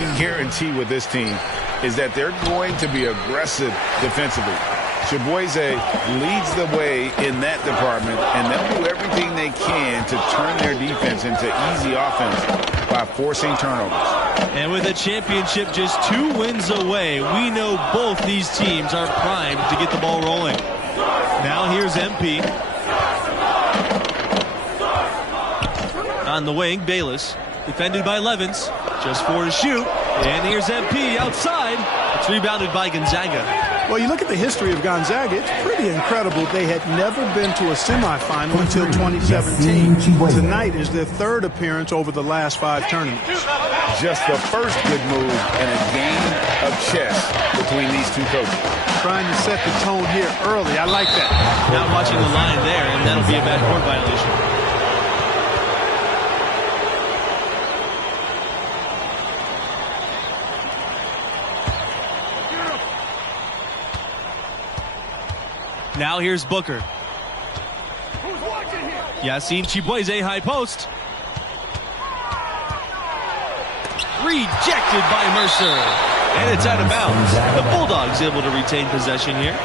can guarantee with this team is that they're going to be aggressive defensively. Chiboise leads the way in that department, and they'll do everything they can to turn their defense into easy offense by forcing turnovers. And with a championship just 2 wins away, we know both these teams are primed to get the ball rolling. Now here's MP. On the wing, Bayless. Defended by Levens. Just 4 to shoot. And here's MP outside. It's rebounded by Gonzaga. Well, you look at the history of Gonzaga, it's pretty incredible. They had never been to a semifinal until 2017. Tonight is their 3rd appearance over the last 5 tournaments. Just the first good move in a game of chess between these two coaches. Trying to set the tone here early. I like that. Not watching the line there, and that'll be a backcourt violation. Now here's Booker. Yassine Chiboise, high post. Rejected by Mercer. And it's out of bounds. The Bulldogs able to retain possession here.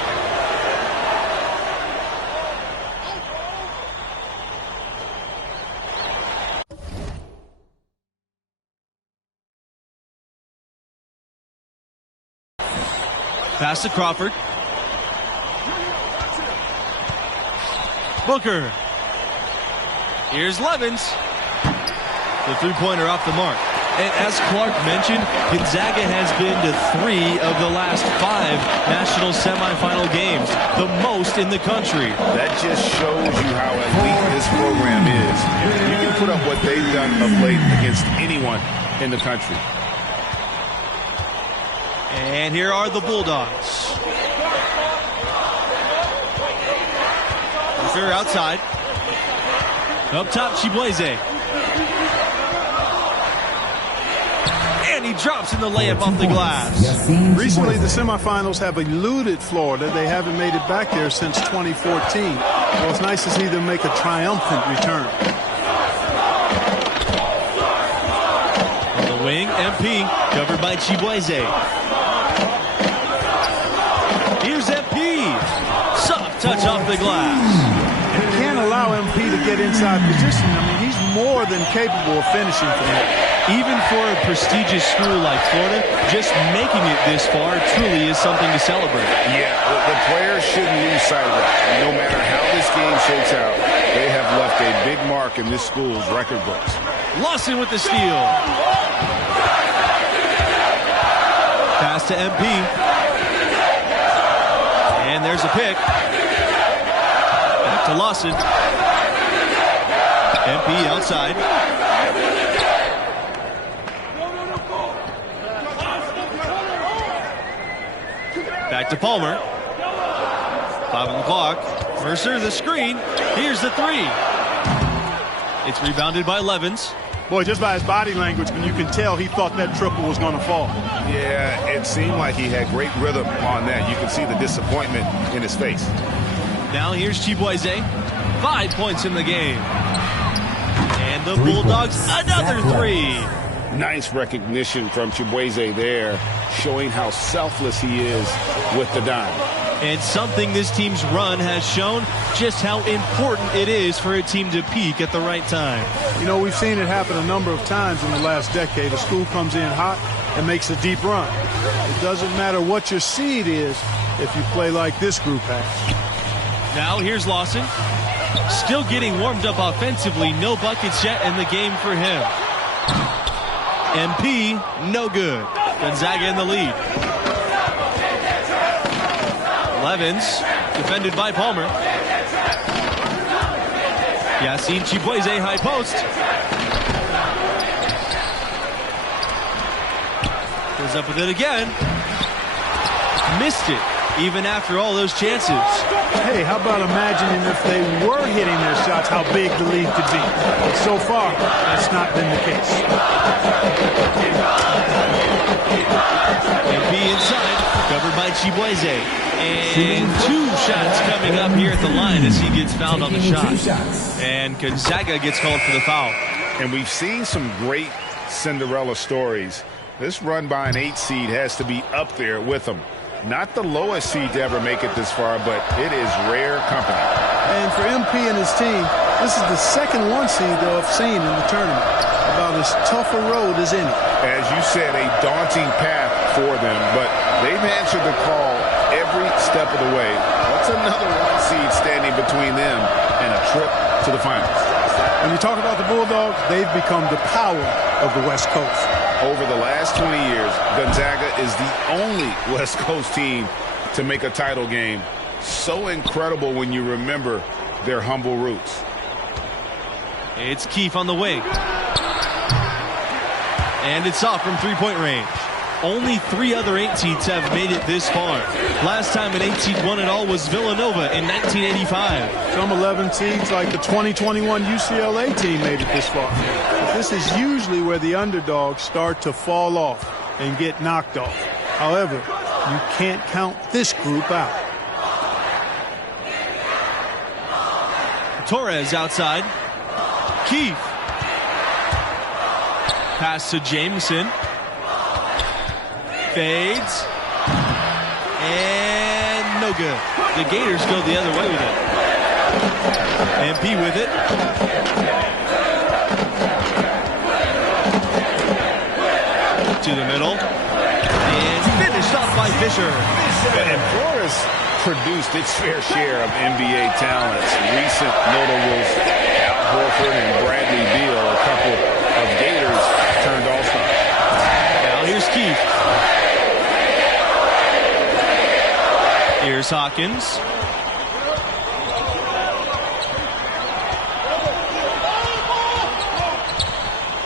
Pass to Crawford. Booker. Here's Levens. The three-pointer off the mark. And as Clark mentioned, Gonzaga has been to 3 of the last 5 national semifinal games, the most in the country. That just shows you how elite this program is. You can put up what they've done of late against anyone in the country. And here are the Bulldogs. Fair outside. Up top, Chiboise. And he drops in the layup off the glass. Recently, the semifinals have eluded Florida. They haven't made it back there since 2014. Well, it's nice to see them make a triumphant return. On the wing, MP, covered by Chiboise. Here's MP. Soft touch off the glass. Can't allow MP to get inside position. I mean, he's more than capable of finishing from that. Even for a prestigious school like Florida, just making it this far truly is something to celebrate. Yeah, the players shouldn't lose sight of that. No matter how this game shakes out, they have left a big mark in this school's record books. Lawson with the steal. Pass to MP. And there's a pick. To Lawson. MP outside. Back to Palmer. 5 on the clock. Mercer, the screen. Here's the 3. It's rebounded by Levens. Boy, just by his body language, you can tell he thought that triple was going to fall. Yeah, it seemed like he had great rhythm on that. You can see the disappointment in his face. Now here's Chiboise. 5 points in the game. And the Bulldogs, another 3. Nice recognition from Chiboise there, showing how selfless he is with the dime. And something this team's run has shown, just how important it is for a team to peak at the right time. You know, we've seen it happen a number of times in the last decade. A school comes in hot and makes a deep run. It doesn't matter what your seed is if you play like this group has. Now here's Lawson. Still getting warmed up offensively. No buckets yet in the game for him. MP, no good. Gonzaga in the lead. Levens, defended by Palmer. Yassine Chiboise, high post. Goes up with it again. Missed it, even after all those chances. Hey, how about imagining if they were hitting their shots, how big the lead could be. But so far, that's not been the case. MP inside, covered by Chiboise. And 2 shots coming up here at the line as he gets fouled on the shot. And Gonzaga gets called for the foul. And we've seen some great Cinderella stories This run by an 8 seed has to be up there with them. Not the lowest seed to ever make it this far, but it is rare company. And for MP and his team, this is the second 1 seed they'll have seen in the tournament. About as tough a road as any. As you said, a daunting path for them, but they've answered the call every step of the way. What's another 1 seed standing between them and a trip to the finals? When you talk about the Bulldogs, they've become the power of the West Coast. Over the last 20 years, Gonzaga is the only West Coast team to make a title game. So incredible when you remember their humble roots. It's Keefe on the wing. And it's off from three-point range. Only 3 other 8 seeds have made it this far. Last time an 8 seed won it all was Villanova in 1985. Some 11 seeds like the 2021 UCLA team made it this far. But this is usually where the underdogs start to fall off and get knocked off. However, you can't count this group out. Torres outside. Keefe. Pass to Jameson. Fades. And no good. The Gators go the other way with it. MP with it. To the middle. And finished off by Fisher. And Flores produced its fair share of NBA talents. Recent notables, Al Horford and Bradley Beal, a couple of Gators turned all-stars. Now here's Keefe. Here's Hawkins.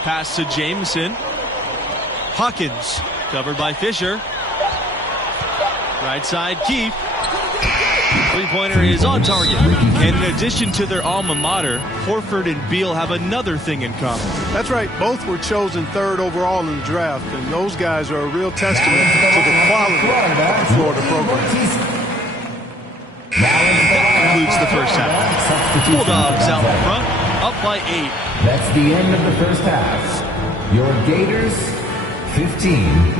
Pass to Jameson. Hawkins covered by Fisher. Right side, Keefe. Three-pointer is on target. And in addition to their alma mater, Horford and Beal have another thing in common. That's right. Both were chosen 3rd overall in the draft, and those guys are a real testament to the quality of the Florida program. That concludes the first half. Bulldogs out in front, up by 8. That's the end of the first half. Your Gators, 15.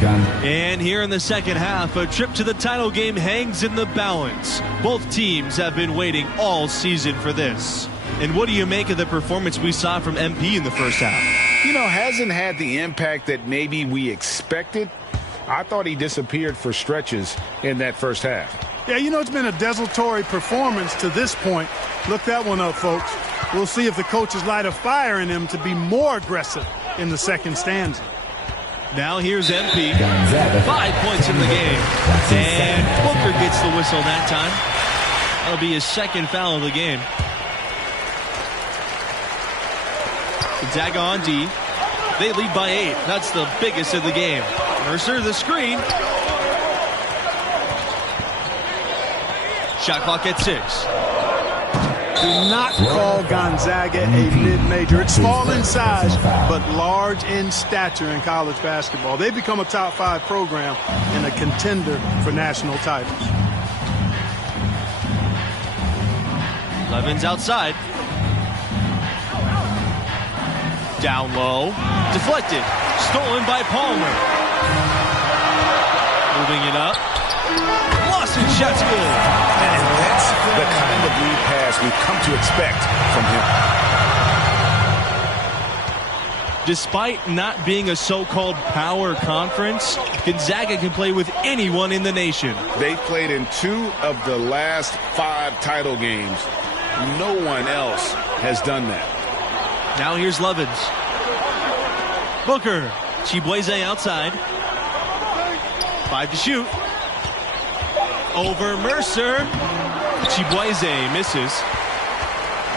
And here in the second half, a trip to the title game hangs in the balance. Both teams have been waiting all season for this. And what do you make of the performance we saw from MP in the first half? You know, hasn't had the impact that maybe we expected. I thought he disappeared for stretches in that first half. Yeah, you know, it's been a desultory performance to this point. Look that one up, folks. We'll see if the coaches light a fire in him to be more aggressive in the second stanza. Now here's MP. 5 points in the game. And Booker gets the whistle that time. That'll be his second foul of the game. Gonzaga on D. They lead by 8. That's the biggest of the game. Mercer, the screen. Shot clock at 6. Do not call Gonzaga a mid-major. It's small in size, but large in stature in college basketball. They become a top 5 program and a contender for national titles. Levin's outside. Down low. Deflected. Stolen by Palmer. Moving it up. Lawson, shot's good. And that's the kind of lead pass we've come to expect from him. Despite not being a so-called power conference, Gonzaga can play with anyone in the nation. They've played in 2 of the last 5 title games. No one else has done that. Now here's Levins. Booker. Chibueze outside. 5 to shoot. Over Mercer. Chibueze misses.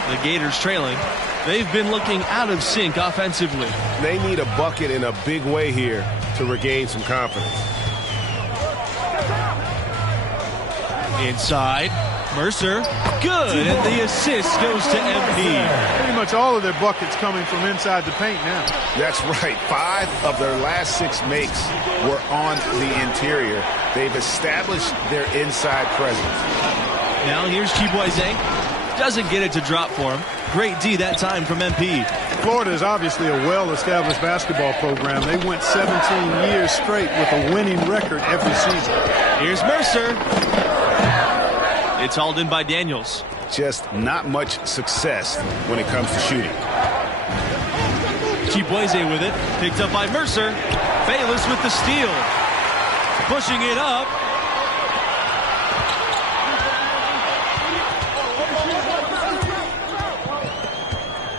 The Gators trailing. They've been looking out of sync offensively. They need a bucket in a big way here to regain some confidence. Inside. Mercer. Good. And the assist goes to MP. Pretty much all of their buckets coming from inside the paint now. That's right. 5 of their last 6 makes were on the interior. They've established their inside presence. Now here's Chibueze. Doesn't get it to drop for him. Great D that time from MP. Florida is obviously a well-established basketball program. They went 17 years straight with a winning record every season. Here's Mercer. It's hauled in by Daniels. Just not much success when it comes to shooting. Chibueze with it. Picked up by Mercer. Bayless with the steal. Pushing it up.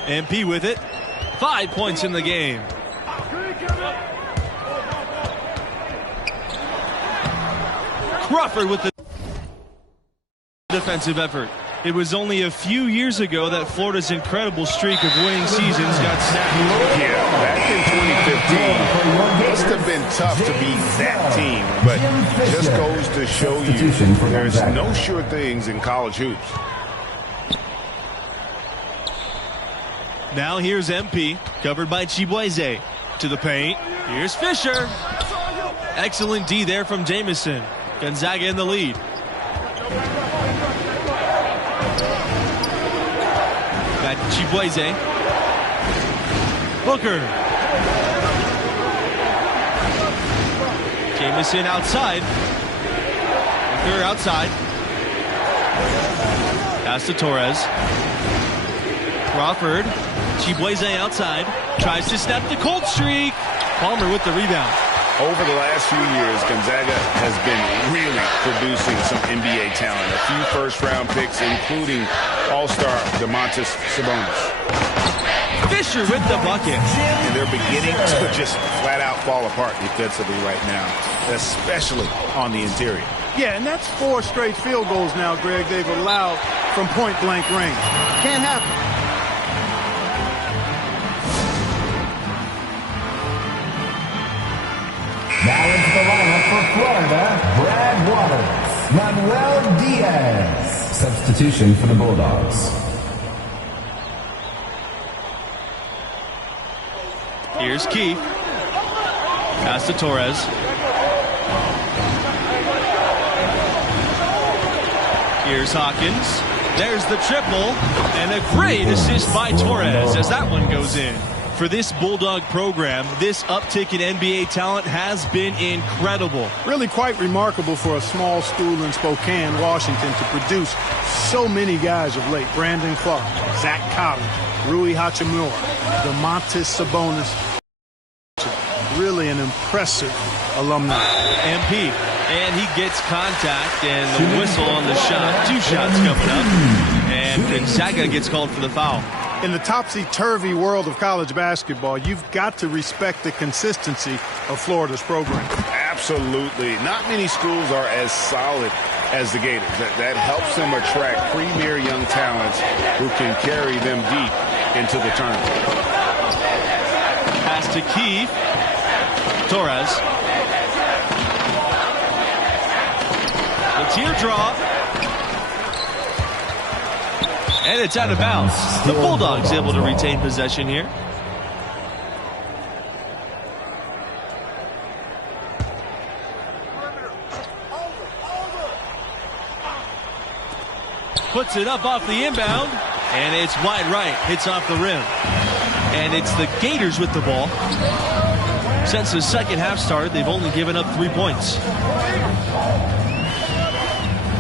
MP with it. 5 points in the game. Crawford with the defensive effort. It was only a few years ago that Florida's incredible streak of winning seasons got snapped. Yeah, back in 2015, must have been tough to beat that team, but just goes to show you there's no sure things in college hoops. Now here's MP, covered by Chibueze. To the paint. Here's Fisher. Excellent D there from Jamison. Gonzaga in the lead. Back to Chibueze. Booker. Jamison outside. Booker outside. Pass to Torres. Crawford. Chibueze outside. Tries to snap the cold streak. Palmer with the rebound. Over the last few years, Gonzaga has been really producing some NBA talent. A few first-round picks, including all-star Domantas Sabonis. Fisher with the bucket. And they're beginning to just flat-out fall apart defensively right now, especially on the interior. Yeah, and that's 4 straight field goals now, Greg, they've allowed from point-blank range. Can't happen. Now into the lineup for Florida, Brad Waters, Manuel Diaz. Substitution for the Bulldogs. Here's Keith. Pass to Torres. Here's Hawkins. There's the triple. And a great assist by Torres as that one goes in. For this Bulldog program, this uptick in NBA talent has been incredible. Really quite remarkable for a small school in Spokane, Washington, to produce so many guys of late. Brandon Clark, Zach Collins, Rui Hachimura, Domantas Sabonis. Really an impressive alumni. MP, and he gets contact and the whistle on the shot. 2 shots coming up, and Gonzaga gets called for the foul. In the topsy-turvy world of college basketball, you've got to respect the consistency of Florida's program. Absolutely. Not many schools are as solid as the Gators. That helps them attract premier young talents who can carry them deep into the tournament. Pass to Keith. Torres. The teardrop. And it's out of bounds. The Bulldogs able to retain possession here. Puts it up off the inbound. And it's wide right. Hits off the rim. And it's the Gators with the ball. Since the second half started, they've only given up 3 points.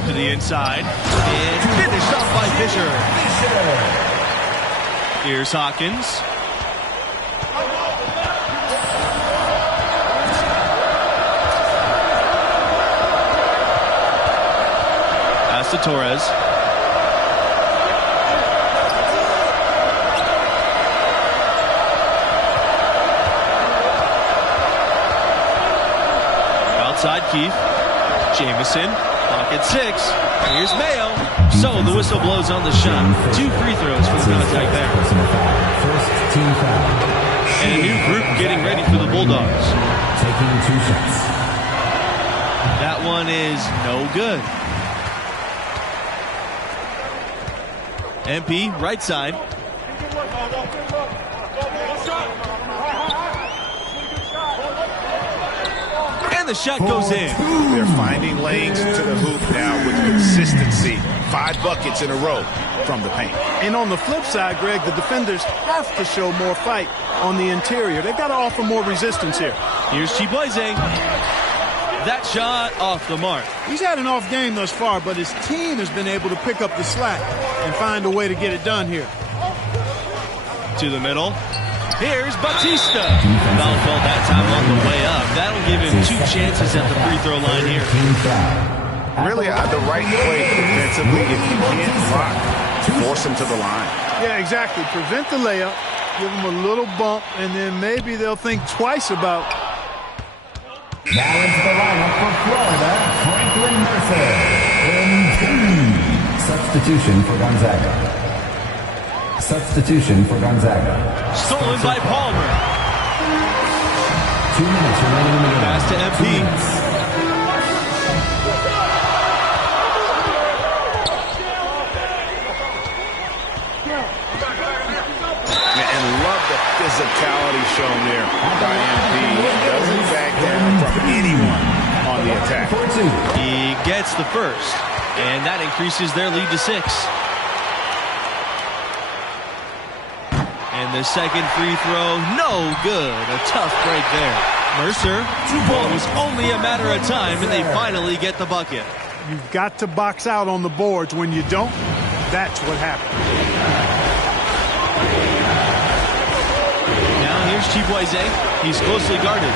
To the inside. And finished off by Fisher. Here's Hawkins. Pass to Torres. Outside Keith. Jamison. Pocket 6. Here's Mayo. So the whistle blows on the shot. 2 free throws for the contact there. First team foul. And a new group getting ready for the Bulldogs. Taking 2 shots. That one is no good. MP right side. And the shot goes in. They're finding lanes to the hoop now with consistency. 5 buckets in a row. from the paint. And on the flip side, Greg, the defenders have to show more fight on the interior. They've got to offer more resistance here. Here's Chibueze. That shot off the mark. He's had an off game thus far, but his team has been able to pick up the slack and find a way to get it done here. To the middle. Here's Batista. Foul called that time on the way up. That'll give him 2 chances at the free throw line here. Really the right play defensively. If you can't block, force him to the line. Yeah, exactly. Prevent the layup, give him a little bump, and then maybe they'll think twice about. Now into the lineup for Florida, Franklin Mercer. Substitution for Gonzaga. Substitution for Gonzaga. Stolen by Palmer. 2 minutes remaining in the game. Pass to MP. And love the physicality shown there by MP. He doesn't back down from anyone on the attack. He gets the first, and that increases their lead to 6. And the second free throw, no good. A tough break there. Mercer, well, it was only a matter of time, and they finally get the bucket. You've got to box out on the boards. When you don't, that's what happens. Now here's Chibueze. He's closely guarded.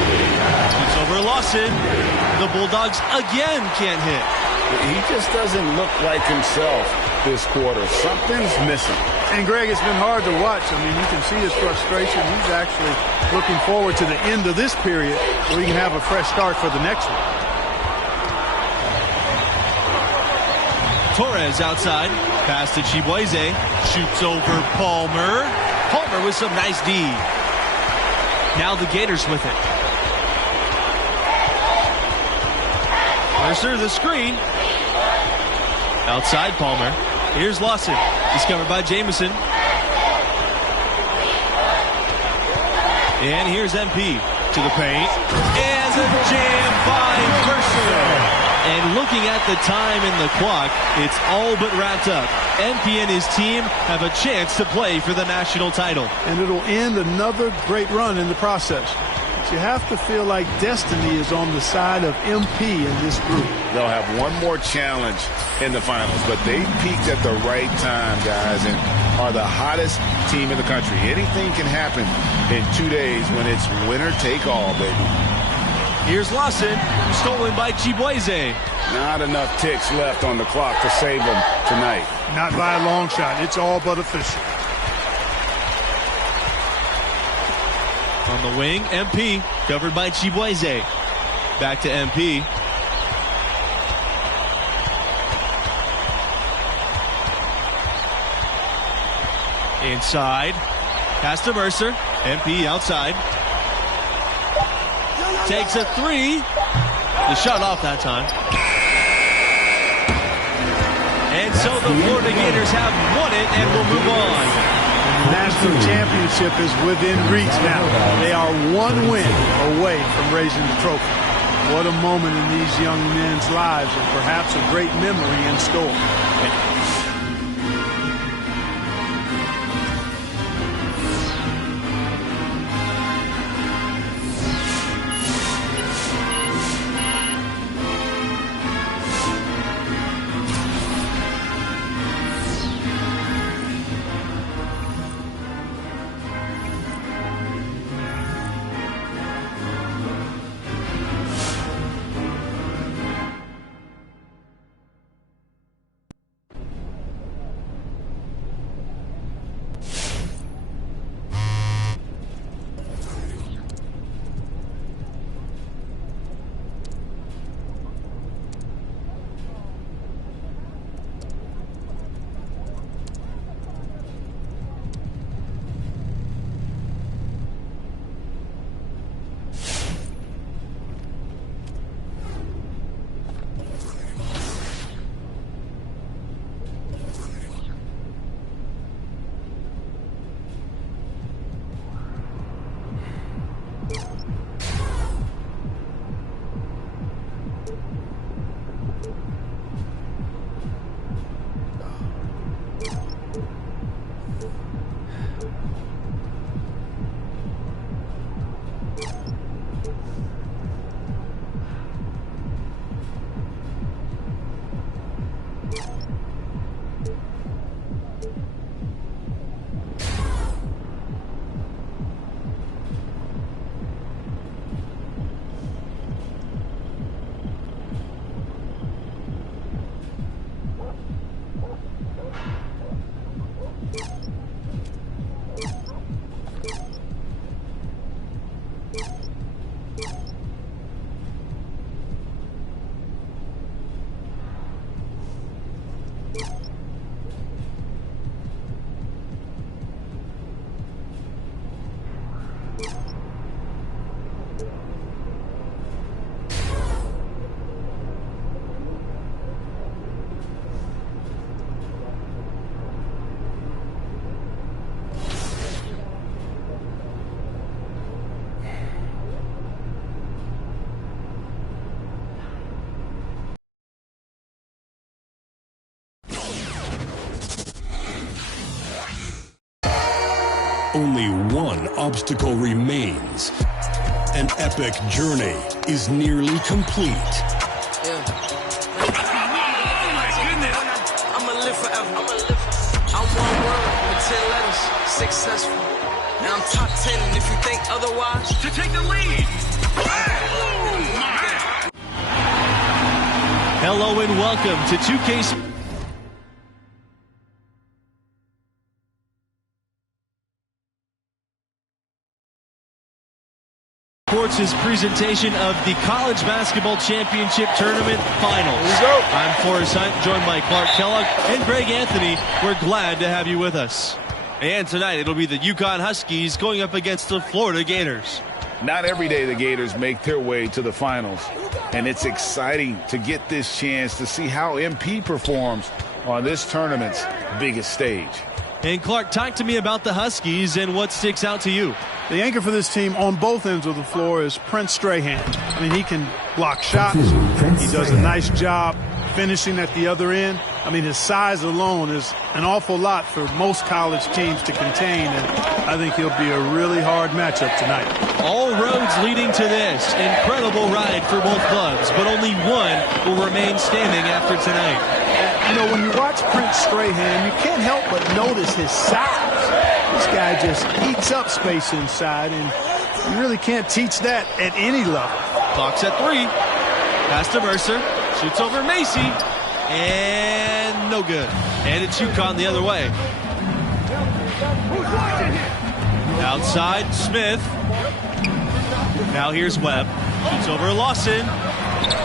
It's over Lawson. The Bulldogs again can't hit. He just doesn't look like himself this quarter. Something's missing. And, Greg, it's been hard to watch. I mean, you can see his frustration. He's actually looking forward to the end of this period so he can have a fresh start for the next one. Torres outside. Pass to Chibueze. Shoots over Palmer. Palmer with some nice D. Now the Gators with it. Mercer, the screen. Outside Palmer. Here's Lawson. Discovered by Jamison. And here's MP to the paint. And the jam by Mercer. And looking at the time in the clock, it's all but wrapped up. MP and his team have a chance to play for the national title. And it'll end another great run in the process. But you have to feel like destiny is on the side of MP in this group. They'll have one more challenge in the finals, but they peaked at the right time, guys, and are the hottest team in the country. Anything can happen in 2 days when it's winner take all, baby. Here's Lawson, stolen by Chibueze. Not enough ticks left on the clock to save them tonight. Not by a long shot. It's all but official. On the wing, MP, covered by Chibueze. Back to MP. Inside. Pass to Mercer. MP outside. Takes a 3. The shot off that time. And so the Florida Gators have won it and will move on. The national championship is within reach now. They are 1 win away from raising the trophy. What a moment in these young men's lives, and perhaps a great memory in store. Only one obstacle remains. An epic journey is nearly complete. Yeah. Oh my goodness. I'ma live forever. I'm one word with 10 letters. Successful. And I'm top 10, and if you think otherwise, To take the lead. Hello and welcome to 2K Sports' presentation of the College Basketball Championship Tournament Finals. I'm Forrest Hunt, joined by Clark Kellogg and Greg Anthony. We're glad to have you with us. And tonight it'll be the UConn Huskies going up against the Florida Gators. Not every day the Gators make their way to the finals, and it's exciting to get this chance to see how MP performs on this tournament's biggest stage. And Clark, talk to me about the Huskies and what sticks out to you. The anchor for this team on both ends of the floor is Prince Strahan. I mean, he can block shots. He does a nice job finishing at the other end. I mean, his size alone is an awful lot for most college teams to contain, and I think he'll be a really hard matchup tonight. All roads leading to this incredible ride for both clubs, but only one will remain standing after tonight. You know, when you watch Prince Strahan, you can't help but notice his size. This guy just eats up space inside, and you really can't teach that at any level. Clock's at 3. Pass to Mercer. Shoots over Macy. And no good. And it's UConn the other way. Outside, Smith. Now here's Webb. Shoots over Lawson.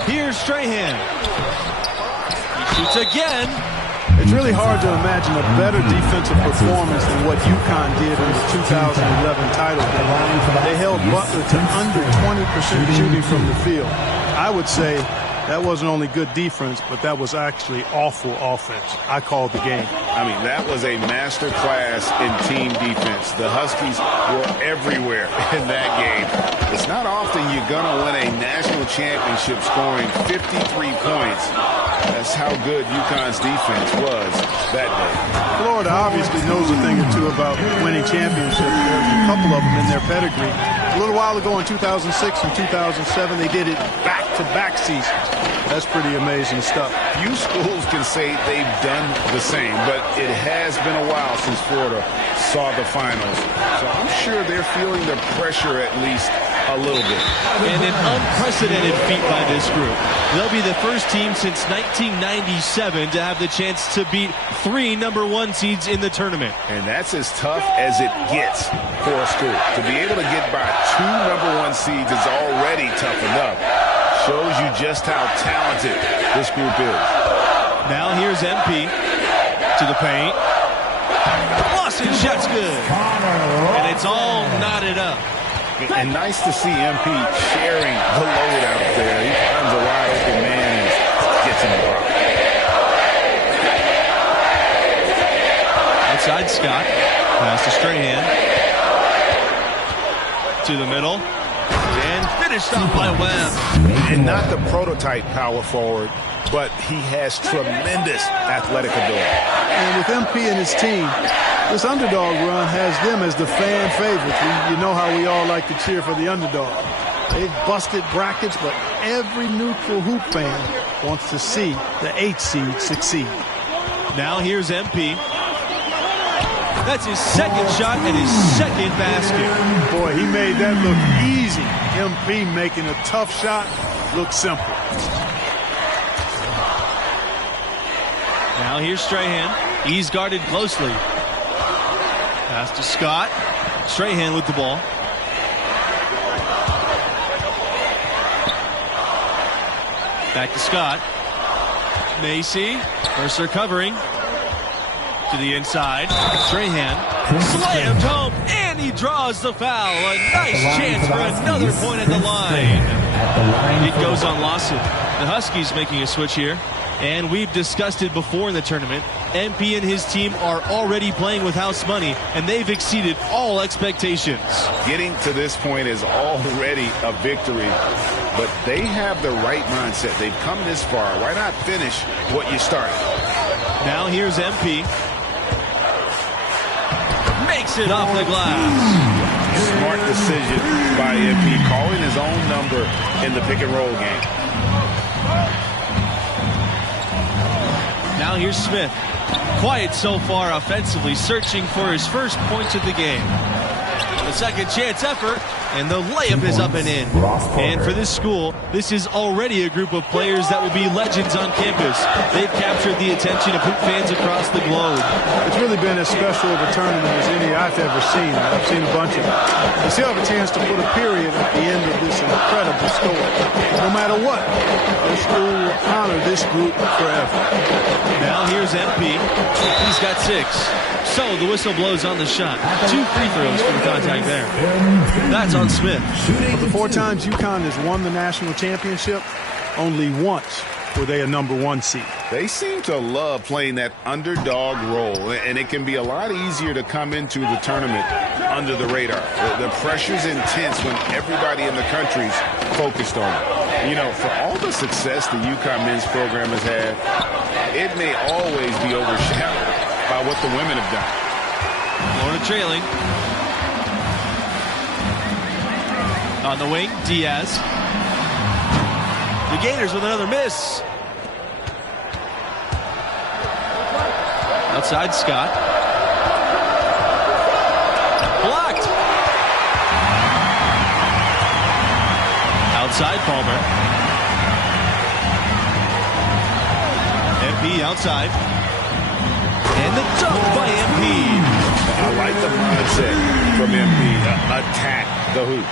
Here's Strahan. He shoots again. It's really hard to imagine a better defensive performance than what UConn did in the 2011 title game. They held Butler to under 20% shooting from the field. I would say that wasn't only good defense, but that was actually awful offense. I called the game. I mean, that was a master class in team defense. The Huskies were everywhere in that game. It's not often you're going to win a national championship scoring 53 points. That's how good UConn's defense was that day. Florida obviously knows a thing or two about winning championships. There's a couple of them in their pedigree. A little while ago in 2006 and 2007, they did it back-to-back seasons. That's pretty amazing stuff. Few schools can say they've done the same, but it has been a while since Florida saw the finals. So I'm sure they're feeling the pressure at least a little bit. And an unprecedented feat by this group. They'll be the first team since 1997 to have the chance to beat 3 #1 seeds in the tournament. And that's as tough as it gets for a school. To be able to get by 2 #1 seeds is already tough enough. Shows you just how talented this group is. Now here's MP to the paint. Lawson shot's good. And it's all knotted up. And nice to see MP sharing the load out there. He finds a wide open man and gets him the rock. Outside Scott. Pass to Strahan. To the middle. And finished off by Webb. And not the prototype power forward, but he has tremendous athletic ability. And with MP and his team, this underdog run has them as the fan favorites. You know how we all like to cheer for the underdog. They've busted brackets, but every neutral hoop fan wants to see the 8 seed succeed. Now here's MP. That's his second shot and his second basket. Boy, he made that look easy. MP making a tough shot look simple. Now here's Strahan. He's guarded closely. Pass to Scott. Strahan with the ball. Back to Scott. Macy. Mercer covering. To the inside. Strahan. Slammed home. And he draws the foul. A nice chance for another point at the line. It goes on Lawson. The Huskies making a switch here. And we've discussed it before in the tournament. MP and his team are already playing with house money, and they've exceeded all expectations. Getting to this point is already a victory, but they have the right mindset. They've come this far. Why not finish what you started? Now here's MP. Makes knocks it off the glass. Smart decision by MP, calling his own number in the pick and roll game. Now here's Smith. Quiet so far offensively, searching for his first points of the game. The second chance effort, and the layup is up and in. And for this school, this is already a group of players that will be legends on campus. They've captured the attention of hoop fans across the globe. It's really been as special of a tournament as any I've ever seen. I've seen a bunch of them. You still have a chance to put a period at the end of this incredible story. No matter what, the school will honor this group forever. Now here's MP. He's got 6. So the whistle blows on the shot. 2 free throws for the contact there. That's on Smith. Of the 4 times UConn has won the national championship, only once were they a #1 seed. They seem to love playing that underdog role, and it can be a lot easier to come into the tournament under the radar. The pressure's intense when everybody in the country's focused on it. You know, for all the success the UConn men's program has had, it may always be overshadowed by what the women have done. Florida trailing. On the wing, Diaz. The Gators with another miss. Outside, Scott. Blocked. Outside, Palmer. MP outside. And the dunk by MP. I like the mindset from MP. Attack the hoop.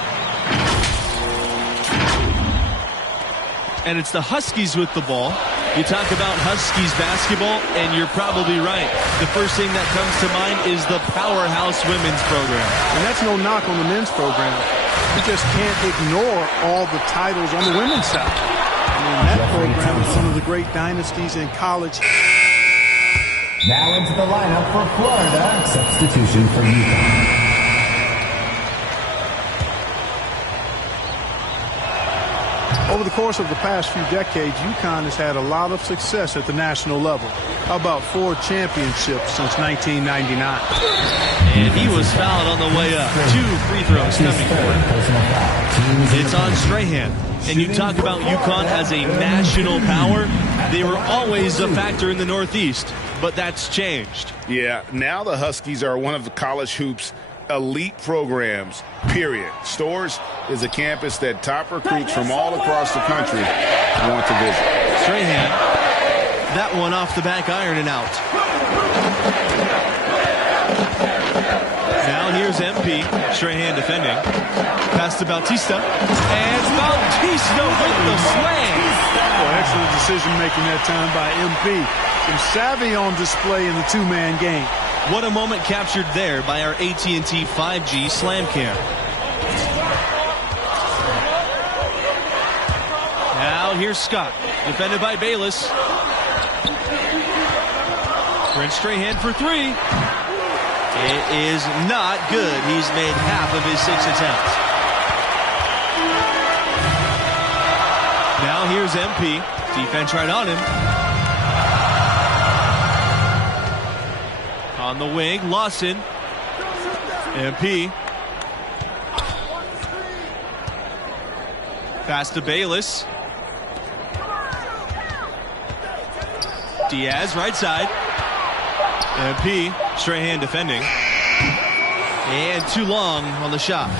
And it's the Huskies with the ball. You talk about Huskies basketball, and you're probably right. The first thing that comes to mind is the powerhouse women's program. And that's no knock on the men's program. You just can't ignore all the titles on the women's side. I mean, that program is one of the great dynasties in college. Now into the lineup for Florida. Substitution for UConn. Over the course of the past few decades, UConn has had a lot of success at the national level. How about 4 championships since 1999? And he was fouled on the way up. 2 free throws coming forward. It's on Strahan. And you talk about UConn as a national power. They were always a factor in the Northeast, but that's changed. Yeah, now the Huskies are one of the college hoops elite programs, period. Storrs is a campus that top recruits from all across the country want to visit. Strahan, that one off the back iron and out. Now here's MP. Strahan defending. Pass to Bautista. And Bautista with the slam. Well, excellent decision making that time by MP. Some savvy on display in the 2-man game. What a moment captured there by our AT&T 5G Slam Cam. Now here's Scott, defended by Bayless. Brent Strahan for 3. It is not good. He's made half of his 6 attempts. Now here's MP. Defense right on him. On the wing, Lawson. MP. Pass to Bayless. Diaz, right side. MP. Strahan defending. And too long on the shot.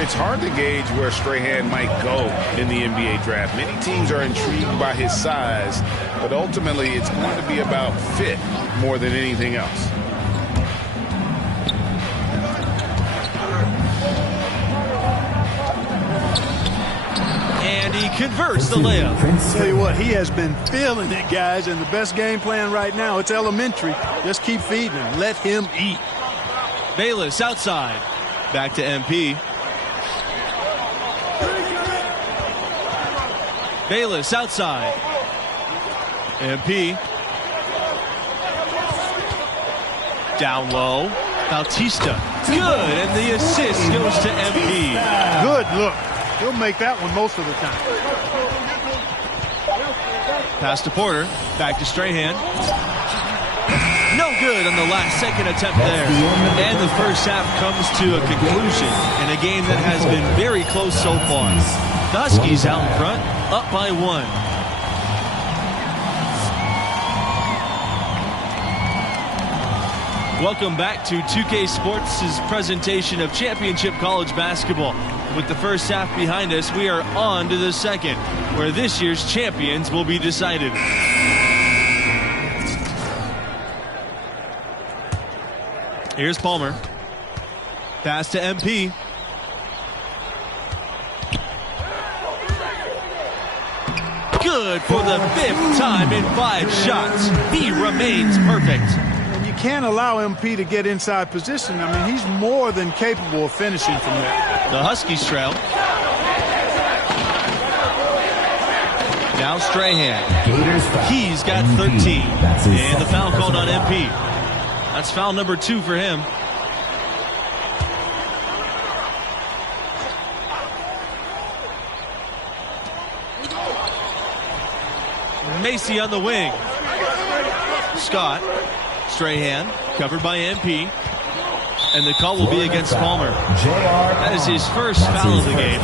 It's hard to gauge where Strahan might go in the NBA draft. Many teams are intrigued by his size, but ultimately it's going to be about fit more than anything else. And he converts the layup. Tell you what, he has been feeling it, guys, and the best game plan right now, it's elementary. Just keep feeding him. Let him eat. Bayless outside. Back to MP. Bayless outside. MP. Down low. Bautista. Good, and the assist goes to MP. Good look. He'll make that one most of the time. Pass to Porter. Back to Strahan. No good on the last second attempt there. And the first half comes to a conclusion in a game that has been very close so far. The Huskies out in front, up by 1. Welcome back to 2K Sports' presentation of Championship College Basketball. With the first half behind us, we are on to the second, where this year's champions will be decided. Here's Palmer. Pass to MP. Good for the 5th time in 5 shots. He remains perfect. And you can't allow MP to get inside position. I mean, he's more than capable of finishing from there. The Huskies trail. Now Strahan. He's got 13. And the foul called on MP. That's foul number 2 for him. Macy on the wing. Scott. Strahan covered by MP. And the call will be against Palmer. That is his first foul of the game.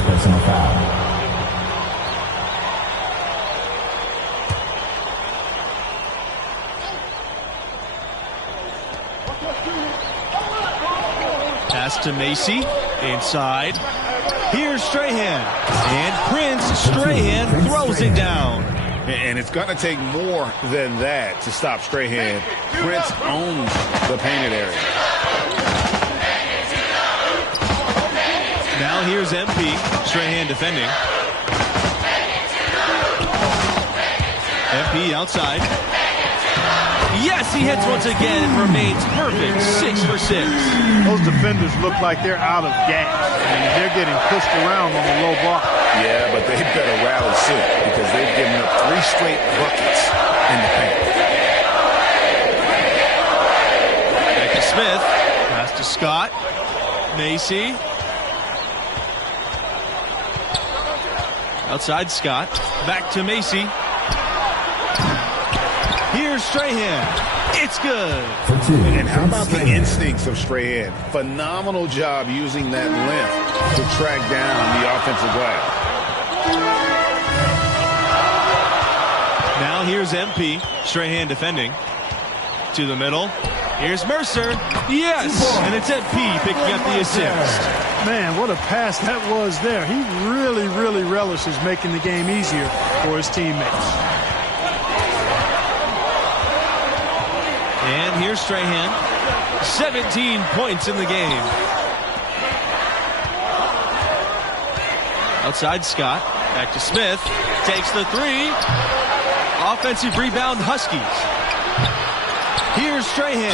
Pass to Macy. Inside. Here's Strahan. And Prince Strahan throws it down. And it's going to take more than that to stop Strahan. Prince owns the painted area. Now here's MP. Strahan defending. MP outside. Yes, he hits once again and remains perfect. 6 for 6. Those defenders look like they're out of gas. I mean, they're getting pushed around on the low block. Yeah, but they better rally suit because they've given up 3 straight buckets in the paint. Back to Smith. Pass to Scott. Macy. Outside Scott. Back to Macy. Here's Strahan. It's good. And how about the instincts of Strahan? Phenomenal job using that length to track down the offensive glass. Now here's MP. Strahan defending. To the middle. Here's Mercer. Yes! And it's MP picking up the assist. Man, what a pass that was there. He really, really relishes making the game easier for his teammates. And here's Strahan. 17 points in the game. Outside Scott. Back to Smith. Takes the 3. Offensive rebound Huskies. Here's Strahan.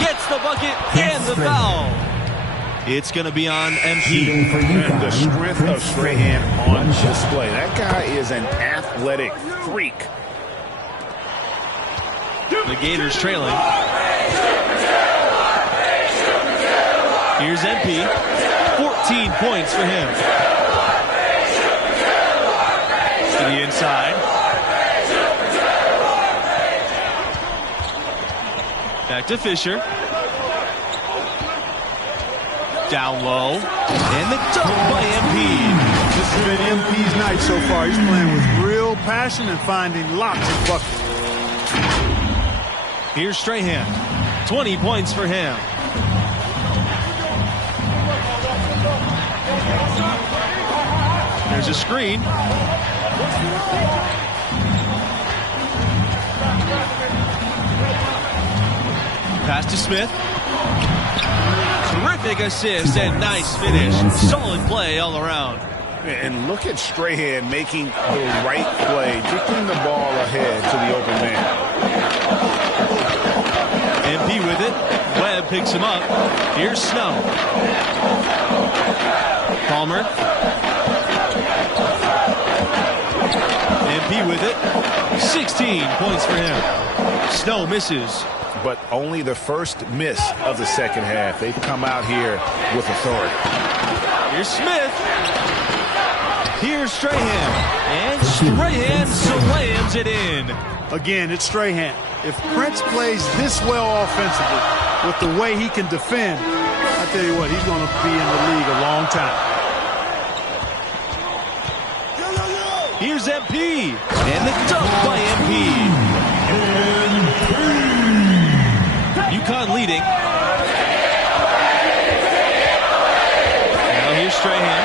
Gets the bucket and the foul. It's going to be on MP. And the strength of Strahan on display. That guy is an athletic freak. The Gators trailing. Here's MP. 14 points for him. To the inside. Back to Fisher. Down low. And the dunk by MP. This has been MP's night so far. He's playing with real passion and finding lots of buckets. Here's Strahan. 20 points for him. There's a screen. Pass to Smith. Terrific assist and nice finish. Solid play all around. And look at Strahan making the right play, kicking the ball ahead to the open man. MP with it. Webb picks him up. Here's Snow. Palmer. MP with it. 16 points for him. Snow misses. But only the first miss of the second half. They've come out here with authority. Here's Smith. Here's Strahan. And Strahan slams it in. Again, it's Strahan. If Prince plays this well offensively with the way he can defend, I tell you what, he's going to be in the league a long time. Here's MP, and the dunk by MP. UConn leading. Now here's Strahan.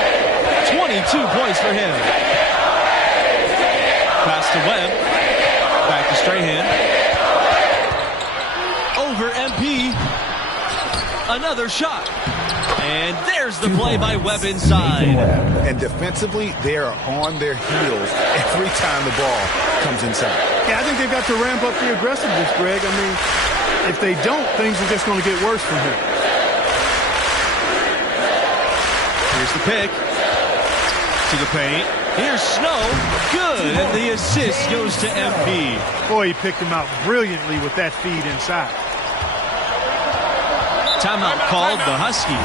22 points for him. Pass to Webb. Back to Strahan. Over MP. Another shot. And there's the play by Webb inside. And defensively, they are on their heels every time the ball comes inside. Yeah, I think they've got to ramp up the aggressiveness, Greg. I mean, if they don't, things are just going to get worse from here. Here's the pick. To the paint. Here's Snow. Good. And the assist goes to MP. Boy, he picked him out brilliantly with that feed inside. Timeout called the Huskies.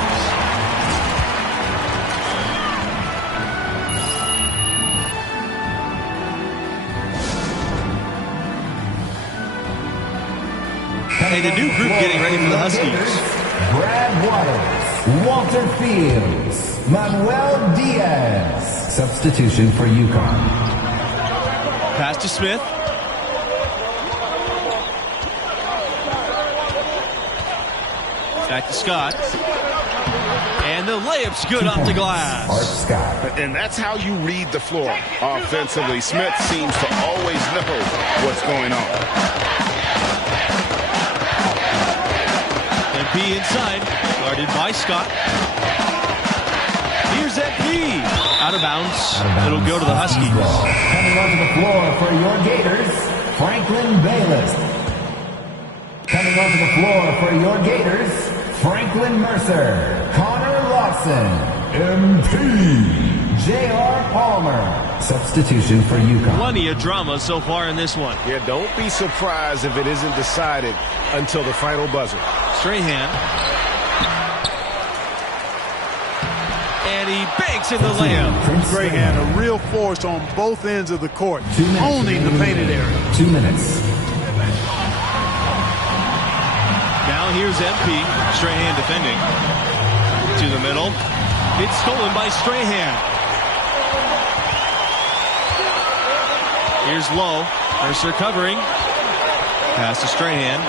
And a new group getting ready for the Huskies. Brad Waters, Walter Fields, Manuel Diaz. Substitution for UConn. Pass to Smith. Back to Scott. And the layup's good off the glass. And that's how you read the floor offensively. Smith seems to always know what's going on. MP inside, guarded by Scott. Here's MP. Out of bounds. It'll go to the Huskies. Coming onto the floor for your Gators, Franklin Bayless. Coming onto the floor for your Gators, Franklin Mercer, Connor Lawson, MP, J.R. Palmer. Substitution for UConn. Plenty of drama so far in this one. Yeah, don't be surprised if it isn't decided until the final buzzer. Strahan. And he banks in the layup. Strahan, a real force on both ends of the court, owning the painted area. 2 minutes. Now here's MP. Strahan defending. To the middle. It's stolen by Strahan. Here's Lowe. Mercer covering. Pass to Strahan.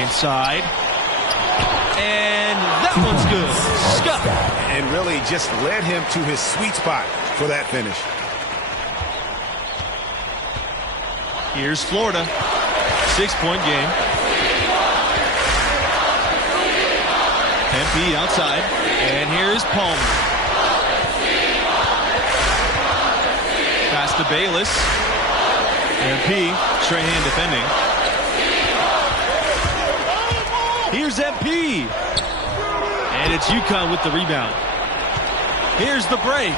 Inside. And that one's good. Scott. And really just led him to his sweet spot for that finish. Here's Florida. 6-point game. MP outside. And here's Palmer. Pass to Bayless. MP. Strahan defending. Here's MP. And it's UConn with the rebound. Here's the break.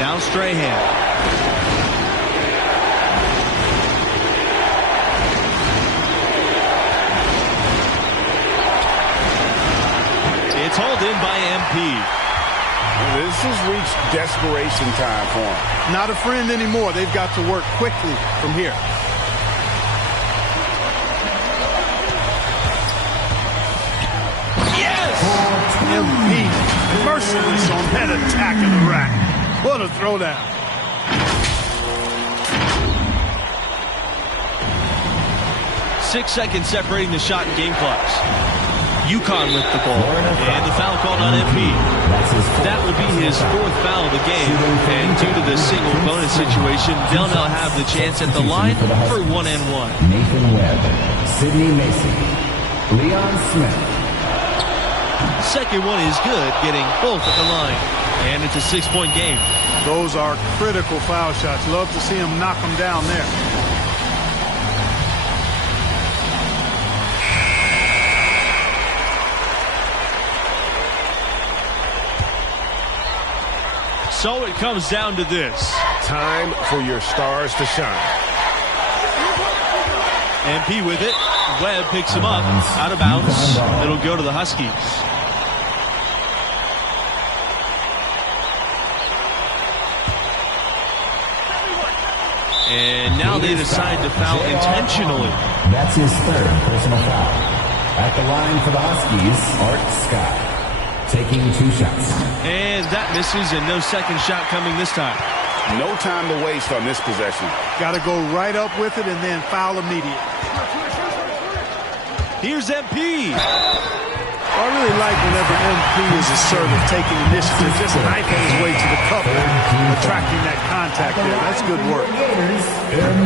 Now Strahan. It's hauled in by MP. This has reached desperation time for him. Not a friend anymore. They've got to work quickly from here. MP, merciless on that attack in the rack. What a throwdown. Six seconds separating the shot and game clocks. UConn with the ball. And the foul called on MP. That will be his fourth foul of the game. And due to the single bonus situation, they'll now have the chance at the line for 1-and-1. Nathan Webb, Sidney Macy, Leon Smith. Second one is good, getting both at the line. And it's a 6-point game. Those are critical foul shots. Love to see him knock them down there. So it comes down to this. Time for your stars to shine. MP with it. Webb picks him up. Out of bounds. It'll go to the Huskies. And now they decide to foul intentionally. That's his third personal foul. At the line for the Huskies, Art Scott, taking 2 shots. And that misses, and no second shot coming this time. No time to waste on this possession. Got to go right up with it and then foul immediate. Here's MP. I really like whenever MP is assertive, taking initiative, just knifing his way to the cup and attracting that contact there. That's good work.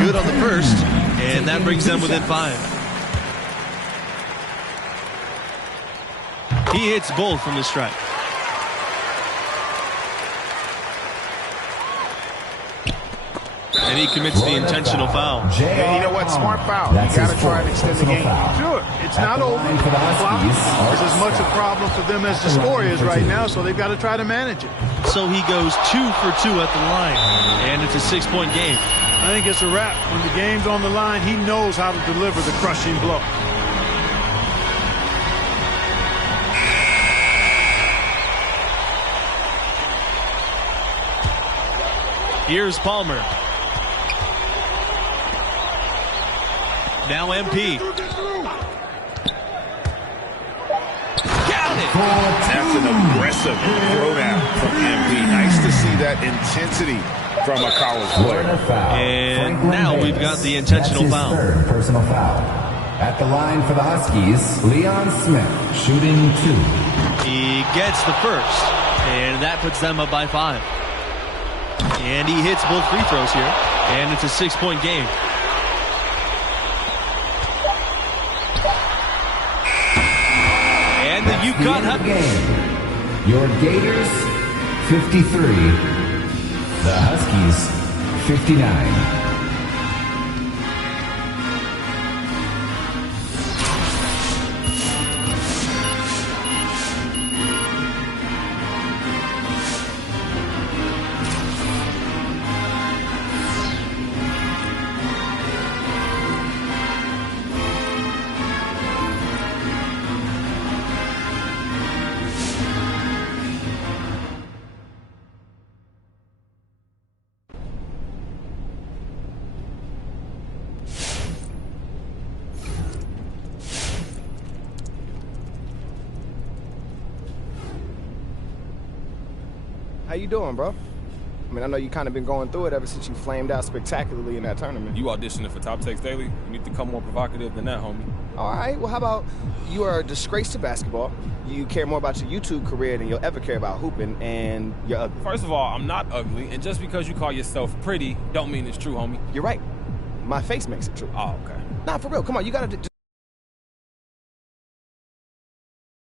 Good on the first, and that brings them within 5. He hits both from the stripe. And he commits the intentional foul. And you know what? Smart foul. You got to try and extend the game. Sure, it's not over. The clock is as much a problem for them as the score is right now, so they've got to try to manage it. So he goes 2 for 2 at the line, and it's a 6-point game. I think it's a wrap. When the game's on the line, he knows how to deliver the crushing blow. Here's Palmer. Now MP. Got it! That's an aggressive throwdown from MP. Nice to see that intensity from a college player. And now we've got the intentional foul. That's his third personal foul. At the line for the Huskies, Leon Smith, shooting 2. He gets the first, and that puts them up by 5. And he hits both free throws here, and it's a 6-point game. And the UConn game. Your Gators 53, the Huskies 59. How you doing, bro? I mean, I know you kind of been going through it ever since you flamed out spectacularly in that tournament. You auditioning for Top Takes Daily? You need to come more provocative than that, homie. All right, well, how about you are a disgrace to basketball. You care more about your YouTube career than you'll ever care about hooping, and you're ugly. First of all, I'm not ugly, and just because you call yourself pretty don't mean it's true, homie. You're right. My face makes it true. Oh, okay. Nah, for real. Come on, you gotta